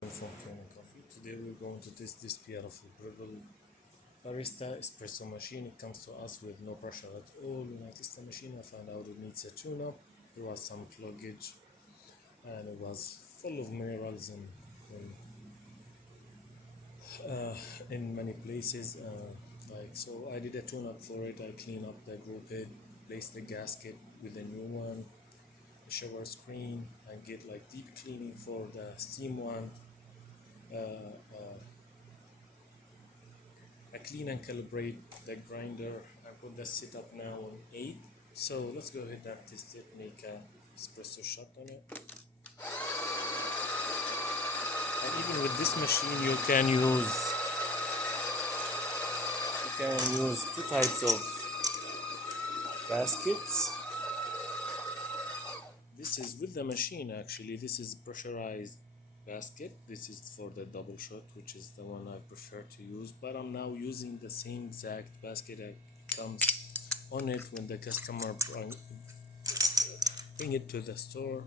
From Kanen Coffee. Today we're going to test this beautiful Brevelle Barista Espresso machine. It comes to us with no pressure at all. When I test the machine, I found out it needs a tune-up. There was some cloggage, and it was full of minerals in many places. So I did a tune-up for it. I cleaned up the group head, placed the gasket with a new one, the shower screen. I get like deep cleaning for the steam one. I clean and calibrate the grinder. I put the setup now on 8. So let's go ahead and test it, make a espresso shot on it. And even with this machine you can use two types of baskets. This is with the machine actually. This is pressurized basket. This is for the double shot, which is the one I prefer to use, but I'm now using the same exact basket that comes on it when the customer bring it to the store.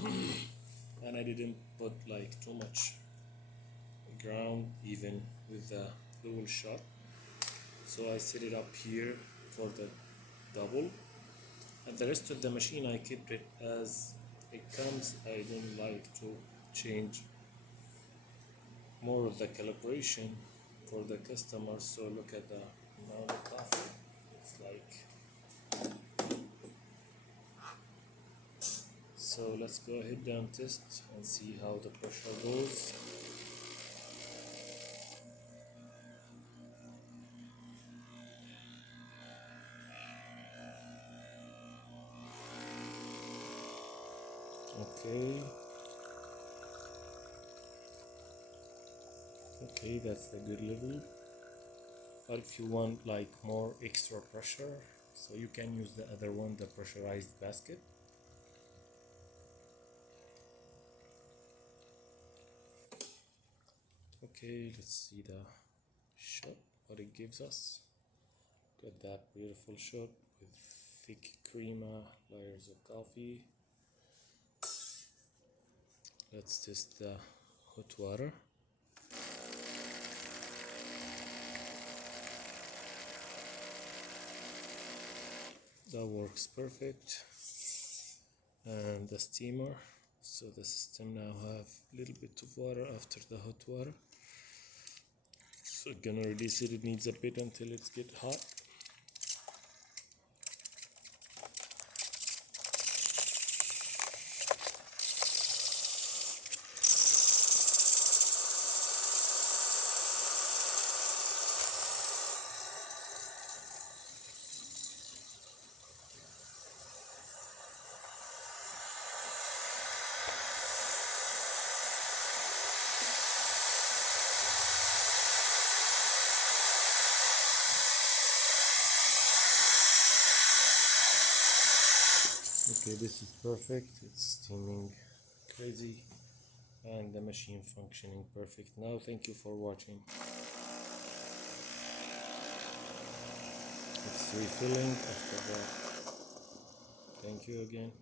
And I didn't put like too much ground even with the dual shot, so I set it up here for the double, and the rest of the machine I kept it as it comes. I don't like to change more of the calibration for the customer. So look at the amount of coffee. It's like, so let's go ahead and test and see how the pressure goes. Okay, that's a good level. But if you want like more extra pressure, so you can use the other one, the pressurized basket. Okay, let's see the shot, what it gives us. Got that beautiful shot with thick creamer, layers of coffee. Let's test the hot water. That works perfect. And the steamer, so the system now have a little bit of water after the hot water, so gonna release it. It needs a bit until it gets hot. Okay, this is perfect. It's steaming crazy and the machine functioning perfect now. Thank you for watching. It's refilling after that. Thank you again.